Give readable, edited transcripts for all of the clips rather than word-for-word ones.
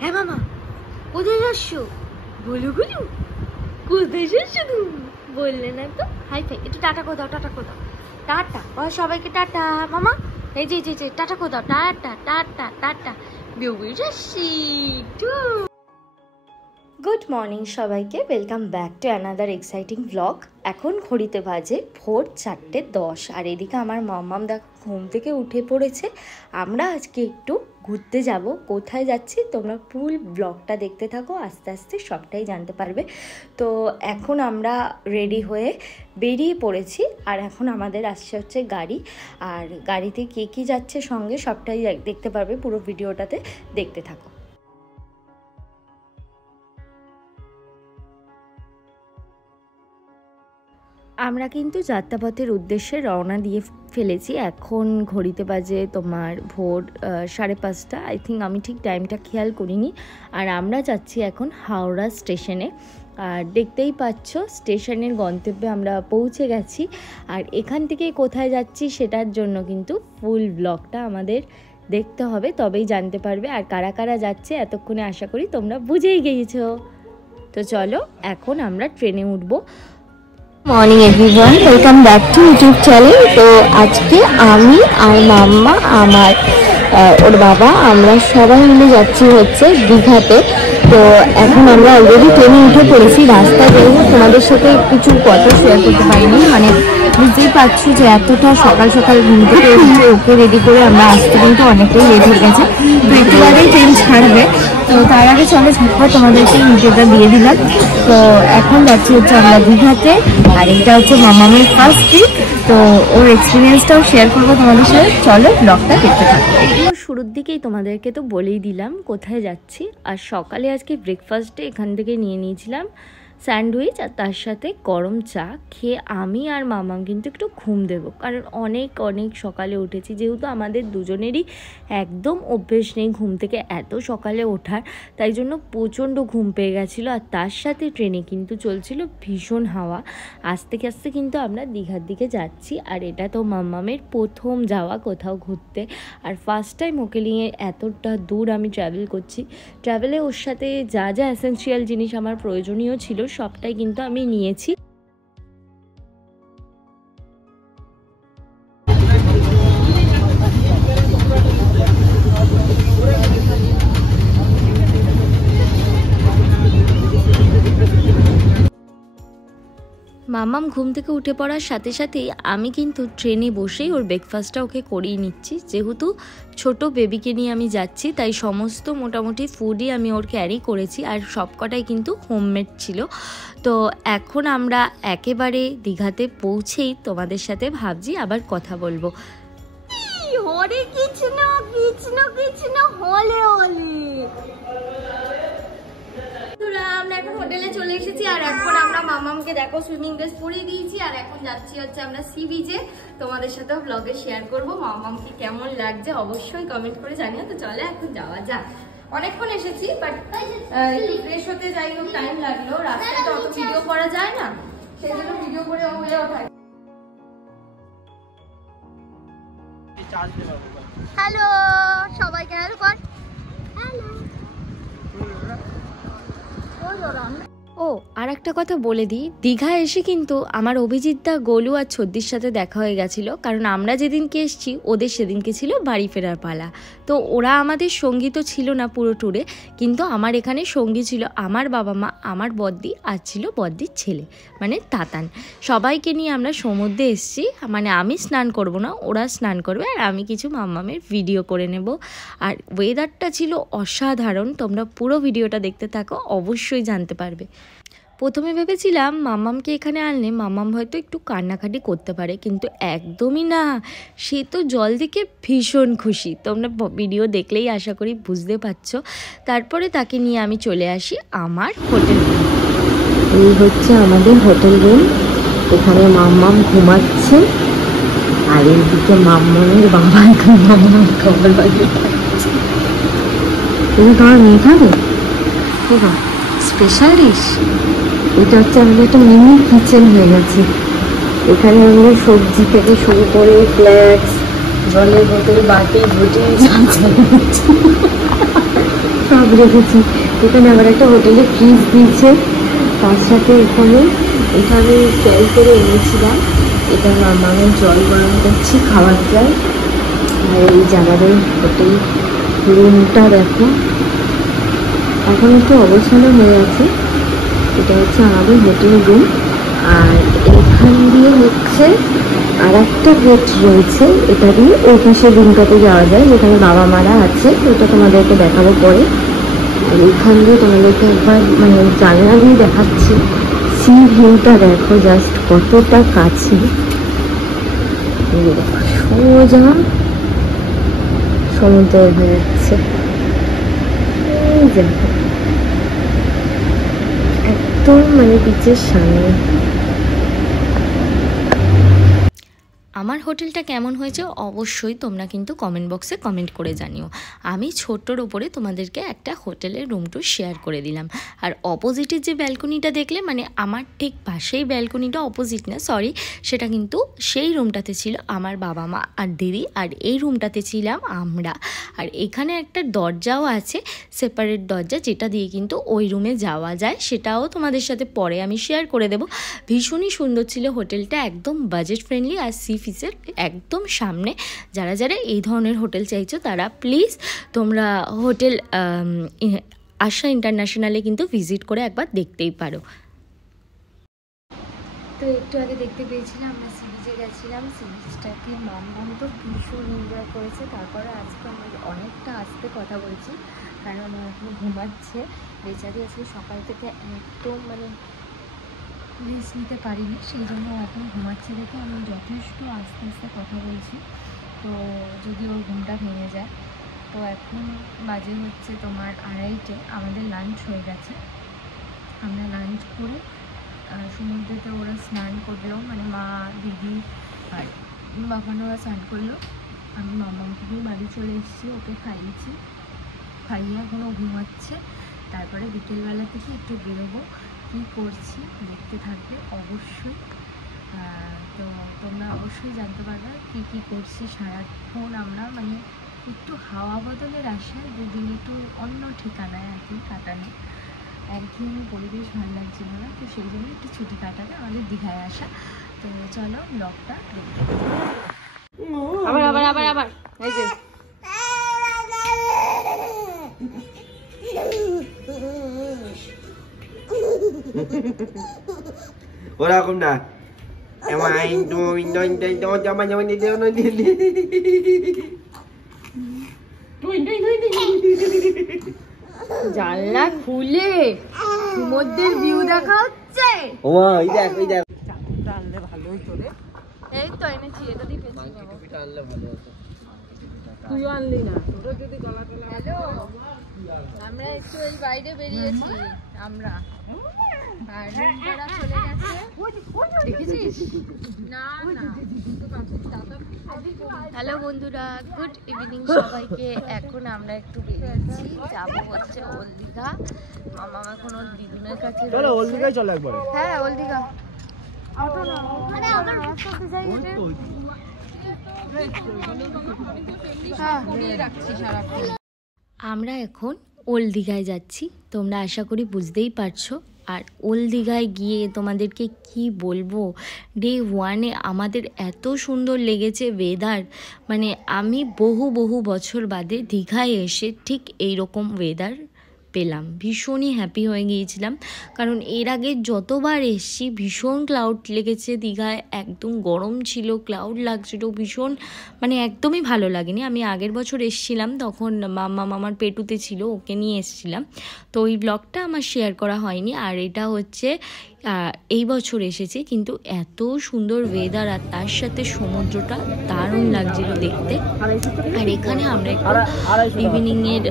হ্যাঁ মামা, কোথায় যাচ্ছ? গুলু গুলু, কোথায় যাচ্ছ তুমি? বললে না তো। হাই ফাই, একটু টাটা করে দাও, টাটা করে দাও, টাটা সবাইকে টাটা। মামা এই যে টাটা করে দাও, টাটা টাটা টাটা। বেবি যাচ্ছি। গুড মর্নিং সবাইকে, welcome back to another exciting blog. এখন ঘড়িতে বাজে ভোর 4:10 আর এদিকে আমার মাম্মাম দেখো ঘুম থেকে উঠে পড়েছে। আমরা আজকে একটু ঘুরতে যাব। কোথায় যাচ্ছি তোমরা ফুল ব্লগটা দেখতে থাকো, আস্তে আস্তে সবটাই জানতে পারবে। তো এখন আমরা রেডি হয়ে বেরিয়ে পড়েছি আর এখন আমাদের আসছে হচ্ছে গাড়ি। আর গাড়িতে কে কী যাচ্ছে সঙ্গে সবটাই দেখতে পারবে, পুরো ভিডিওটাতে দেখতে থাকো। আমরা কিন্তু যাত্রাপথের উদ্দেশ্যে রওনা দিয়ে ফেলেছি। এখন ঘড়িতে বাজে তোমার ভোর 5:30। আই থিঙ্ক, আমি ঠিক টাইমটা খেয়াল করিনি। আর আমরা যাচ্ছি এখন হাওড়া স্টেশনে। আর দেখতেই পাচ্ছ স্টেশনের গন্তব্যে আমরা পৌঁছে গেছি। আর এখান থেকে কোথায় যাচ্ছি সেটার জন্য কিন্তু ফুল ব্লগটা আমাদের দেখতে হবে, তবেই জানতে পারবে। আর কারা কারা যাচ্ছে এতক্ষণে আশা করি তোমরা বুঝেই গিয়েছো। তো চলো এখন আমরা ট্রেনে উঠবো। Morning everyone, welcome back to YouTube channel. তো আজকে আমি আর মাম্মা, আমার ওর বাবা, আমরা সবাই মিলে যাচ্ছি হচ্ছে দীঘাতে। তো এখন আমরা অলরেডি ট্রেনে উঠে পড়েছি। রাস্তায় বেরিয়ে তোমাদের সাথে কিছু কথা শেয়ার করতে পারিনি, মানে বুঝতেই পারছি যে এতটা সকাল সকাল ঘুম থেকে উঠে ওকে রেডি করে আমরা আসতে কিন্তু অনেকটাই লেট হয়ে গেছে। তো একটু বাদেই ট্রেন ছাড়বে, তো তার আগে চলে ঝটপট তোমাদেরকে ভিডিওটা দিয়ে দিলাম। তো এখন যাচ্ছি হচ্ছে আমরা দীঘাতে, আর এটা হচ্ছে মামামের ফার্স্ট ট্রিপ। তো ওর এক্সপিরিয়েন্সটাও শেয়ার করবো তোমাদের সাথে। চলো ব্লগটা দেখতে থাকো। এগুলো শুরুর দিকেই তোমাদেরকে তো বলেই দিলাম কোথায় যাচ্ছি। আর সকালে আজকে ব্রেকফাস্টে এখান থেকে নিয়ে নিয়েছিলাম স্যান্ডউইচ, আর তার সাথে গরম চা খেয়ে আমি আর মামাম কিন্তু একটু ঘুম দেবো, কারণ অনেক সকালে উঠেছি। যেহেতু আমাদের দুজনেরই একদম অভ্যেস নেই ঘুম থেকে এত সকালে ওঠার, তাই জন্য প্রচণ্ড ঘুম পেয়ে গেছিলো। আর তার সাথে ট্রেনে কিন্তু চলছিল ভীষণ হাওয়া। আস্তে আস্তে কিন্তু আমরা দীঘার দিকে যাচ্ছি। আর এটা তো মাম্মামের প্রথম যাওয়া কোথাও ঘুরতে, আর ফার্স্ট টাইম ওকে নিয়ে এতটা দূর আমি ট্রাভেল করছি। ট্রাভেলে ওর সাথে যা যা এসেন্সিয়াল জিনিস আমার প্রয়োজনীয় ছিল সবটাই কিন্তু আমি নিয়েছি। মামাম ঘুম থেকে উঠে পড়ার সাথে সাথেই আমি কিন্তু ট্রেনে বসেই ওর ব্রেকফাস্টটা ওকে করিয়ে নিচ্ছি। যেহেতু ছোট বেবিকে নিয়ে আমি যাচ্ছি, তাই সমস্ত মোটামুটি ফুডই আমি ওর ক্যারি করেছি, আর সবকটাই কিন্তু হোমমেড ছিল। তো এখন আমরা একেবারে দীঘাতে পৌঁছেই তোমাদের সাথে ভাবছি আবার কথা বলবো। হরে কৃষ্ণ কৃষ্ণ কৃষ্ণ হলে হলে। আমরা এখন হোটেলে চলে এসেছি, আর এখন আমরা মামামকে দেখো সুইমিং ড্রেস পরিয়ে দিয়েছি। আর এখন যাচ্ছি হচ্ছে আমরা সি বিচে। তোমাদের সাথেও ব্লগে শেয়ার করবো মামামকে কেমন লাগছে, অবশ্যই কমেন্ট করে জানিও। তো চলে এখন যাওয়া যাক। অনেকক্ষণ এসেছি, বাট একটু ফ্রেশ হতে যাই হোক টাইম লাগলো। রাস্তায় তো অত ভিডিও করা যায় না, সেই জন্য ভিডিও করে হয়ে ওঠায়। হ্যালো সবাইকে, হ্যালো কর, হ্যালো। ও আর একটা কথা বলে দিই, দীঘা এসে কিন্তু আমার অভিজিৎদা, গোলু আর ছদ্দির সাথে দেখা হয়ে গেছিলো। কারণ আমরা যেদিনকে এসেছি ওদের সেদিনকে ছিল বাড়ি ফেরার পালা। তো ওরা আমাদের সঙ্গী তো ছিল না পুরো ট্যুরে, কিন্তু আমার এখানে সঙ্গী ছিল আমার বাবা মা, আমার বদ্দি, আর ছিল বদ্দির ছেলে মানে তাতান। সবাইকে নিয়ে আমরা সমুদ্রে এসেছি। মানে আমি স্নান করব না, ওরা স্নান করবে, আর আমি কিছু মাম্মামের ভিডিও করে নেব। আর ওয়েদারটা ছিল অসাধারণ, তোমরা পুরো ভিডিওটা দেখতে থাকো, অবশ্যই জানতে পারবে। প্রথমে ভেবেছিলাম মাম্মামকে এখানে আনলে মাম্মাম হয়তো একটু কান্নাকাটি করতে পারে, কিন্তু একদমই না। সে তো জল দেখে ভীষণ খুশি, তোমরা ভিডিও দেখলেই আশা করি বুঝতে পারছো। তারপরে তাকে নিয়ে আমি চলে আসি আমার হোটেল রুম। এই হচ্ছে আমাদের হোটেল রুম। এখানে মাম্মাম ঘুমাচ্ছে, আর এইদিকে মাম্মামের বাবা এখন মাম্মাম খাবার বানিয়ে খাচ্ছে। এটা তোমার মেয়ে খাবে? Special dish. এটা হচ্ছে আমাদের একটা মিনি কিচেন হয়ে গেছে। এখানে আমরা সবজি থেকে শুরু করে ফ্ল্যাক্স, জলের বোতল, বাটি বুটি সব রেখেছি। এখানে আবার একটা হোটেলে ফ্রিজ দিয়েছে, তার সাথে এখানে এটা আমি ক্যারি করে এনেছিলাম। এটা মামার জল গরম করছি, খাবার জল। আর এই যে আমাদের হোটেল রুমটা দেখো, এখন একটু অবসান হয়ে আছে। এটা হচ্ছে আমাদের হোটেল রুম। আর এখান দিয়ে হচ্ছে আর একটা গেট রয়েছে, এটা দিয়ে ওই পাশের রুমটাতে যাওয়া যায় যেখানে বাবা মারা আছে, ওটা তোমাদেরকে দেখাবো পরে। আর এখান দিয়ে তোমাদেরকে একবার মানে জানলা দিয়ে দেখাচ্ছি, সি ভিউটা দেখো জাস্ট কতটা কাছে। সোজা সমুদ্র হয়ে যাচ্ছে, একদম মানে বিচের সামনে। আমার হোটেলটা কেমন হয়েছে অবশ্যই তোমরা কিন্তু কমেন্ট বক্সে কমেন্ট করে জানিও। আমি ছোট্টর ওপরে তোমাদেরকে একটা হোটেলের রুম টুর শেয়ার করে দিলাম। আর অপোজিটের যে ব্যালকনিটা দেখলে, মানে আমার ঠিক পাশেই ব্যালকনিটা, অপোজিট না সরি, সেটা কিন্তু সেই রুমটাতে ছিল আমার বাবা মা আর দিদি, আর এই রুমটাতে ছিলাম আমরা। আর এখানে একটা দরজাও আছে, সেপারেট দরজা, যেটা দিয়ে কিন্তু ওই রুমে যাওয়া যায়, সেটাও তোমাদের সাথে পরে আমি শেয়ার করে দেবো। ভীষণই সুন্দর ছিল হোটেলটা, একদম বাজেট ফ্রেন্ডলি আর সি ফিসের একদম সামনে। যারা যারা এই ধরনের হোটেল চাইছো তারা প্লিজ তোমরা হোটেল আশা ইন্টারন্যাশনালে কিন্তু ভিজিট করে একবার দেখতেই পারো। তো একটু আগে দেখতে পেয়েছিলাম আমরা সি বিচে গেছিলাম, সি বিচটাকে মাম তো ভীষণ এনজয় করেছে। তারপরে আজকে আমরা অনেকটা আসতে কথা বলছি, কারণ এখন ঘুমাচ্ছে বেচারি। আজকে সকাল থেকে একদম মানে রেস্ট নিতে পারিনি, সেই জন্য এখন ঘুমাচ্ছে দেখে আমি যথেষ্ট আস্তে আস্তে কথা বলছি, তো যদি ওর ঘুমটা ভেঙে যায়। তো এখন বাজে হচ্ছে তোমার 2:30, আমাদের লাঞ্চ হয়ে গেছে। আমরা লাঞ্চ করে সমুদ্রেতে ওরা স্নান করলো, মানে মা দিদি আর বাবানোরা স্নান করলো। আমি মামাকে নিয়ে বাড়ি চলে এসেছি, ওকে খাইয়েছি, খাইয়ে এখনও ঘুমাচ্ছে। তারপরে বিকেলবেলা থেকে একটু বেরোবো, কী করছি দেখতে থাকবে অবশ্যই। তো তোমরা অবশ্যই জানতে পারবে কী কী করছি সারাক্ষণ আমরা, মানে একটু হাওয়া বদলের আশায় দুদিন একটু অন্য ঠিকানায় আর কি কাটানো। একঘেয়েমি পরিবেশ ভালো লাগছিল না, তো সেই জন্য একটু ছুটি কাটাতে আমাদের দীঘায় আসা। তো চলো ব্লগটা দেখতে। আবার আবার আবার আবার এই যে ওরকম না, জানলা খুলে সমুদ্রের ভিউ দেখা হচ্ছে। এই তো এনেছি, এটা দিয়ে তুইও আনলি না। হ্যালো, আমরা একটু এই বাইরে বেরিয়েছি আমরা, আর রুমটা চলে গেছে, দেখেছিস? না না। হ্যালো বন্ধুরা, গুড ইভিনিং সবাইকে। এখন আমরা একটু বেরিয়েছি, যাবো হচ্ছে ওল্ড দীঘা। মামা এখন ওর দিদুনের কাছে। চলো ওল্ড দীঘায় চলো একবার। হ্যাঁ ওল্ড দীঘা। মানে আমরা রাস্তাতে যাই এটা। আমরা এখন ওল্ড দীঘায় যাচ্ছি, তোমরা আশা করি বুঝতেই পারছো। আর ওল্ড দীঘায় গিয়ে তোমাদেরকে কি বলবো, ডে 1 আমাদের এত সুন্দর লেগেছে ওয়েদার, মানে আমি বহু বছর বাদে দীঘায় এসে ঠিক এইরকম ওয়েদার পেলাম। ভীষণই হ্যাপি হয়ে গিয়েছিলাম, কারণ এর আগে যতবার এসছি ভীষণ ক্লাউড লেগেছে দীঘায়, একদম গরম ছিল, ক্লাউড লাগছিল ভীষণ, মানে একদমই ভালো লাগেনি। আমি আগের বছর এসছিলাম, তখন মামার পেটুতে ছিল, ওকে নিয়ে এসছিলাম, তো ওই ব্লগটা আমার শেয়ার করা হয়নি। আর এটা হচ্ছে এই বছর এসেছি, কিন্তু এত সুন্দর ওয়েদার আর তার সাথে সমুদ্রটা দারুণ লাগছিল দেখতে। আর এখানে আমরা একটু ইভিনিংয়ের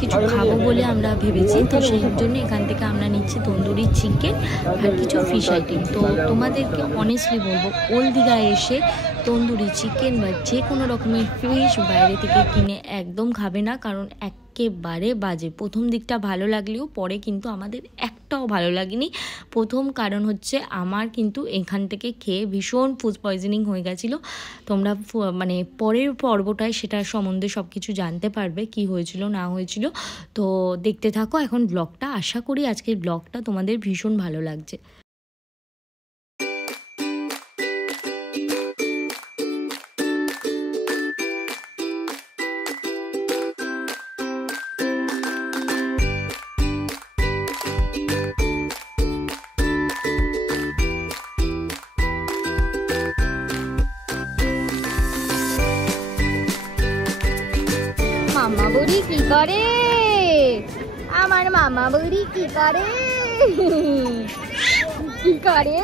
কিছু খাবো বলে আমরা ভেবেছি, তো সেই জন্য এখান থেকে আমরা নিচ্ছি তন্দুরি চিকেন আর কিছু ফিশ আইটেম। তো তোমাদেরকে অনেস্টলি বলবো, ওল্ড দীঘায় এসে তন্দুরি চিকেন বা যে কোনো রকমের ফিশ বাইরে থেকে কিনে একদম খাবে না, কারণ একেবারে বাজে। প্রথম দিকটা ভালো লাগলেও পরে কিন্তু আমাদের একটাও ভালো লাগেনি। প্রথম কারণ হচ্ছে আমার কিন্তু এখান থেকে খেয়ে ভীষণ ফুড পয়জনিং হয়ে গেছিলো। তোমরা মানে পরের পর্বটায় সেটার সম্বন্ধে সব কিছু জানতে পারবে কি হয়েছিল না হয়েছিল। তো দেখতে থাকো এখন ব্লগটা, আশা করি আজকের ব্লগটা তোমাদের ভীষণ ভালো লাগছে। মামা বুড়ি কি করে? আমার মামা বুড়ি কি করে? কি করে?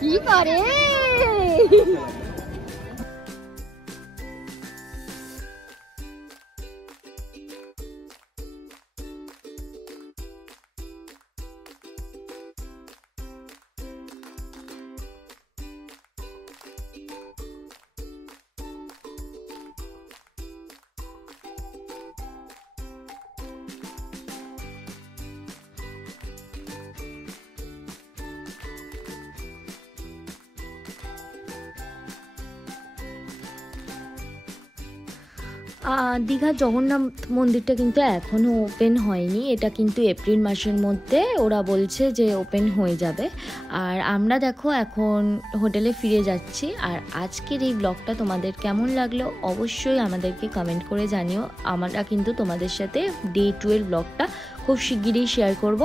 কি করে? দীঘার জগন্নাথ মন্দিরটা কিন্তু এখনও ওপেন হয়নি, এটা কিন্তু এপ্রিল মাসের মধ্যে ওরা বলছে যে ওপেন হয়ে যাবে। আর আমরা দেখো এখন হোটেলে ফিরে যাচ্ছি। আর আজকের এই ব্লগটা তোমাদের কেমন লাগলো অবশ্যই আমাদেরকে কমেন্ট করে জানিও। আমরা কিন্তু তোমাদের সাথে ডে 2 এর ব্লগটা খুব শিগগিরই শেয়ার করব।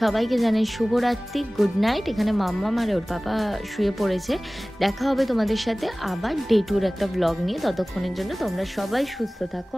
সবাইকে জানাই শুভরাত্রি, গুড নাইট। এখানে মাম্মা আর ওর পাপা শুয়ে পড়েছে। দেখা হবে তোমাদের সাথে আবার ডে 2 এর একটা ব্লগ নিয়ে। ততক্ষণের জন্য তোমরা সবাই সুস্থ থাকো।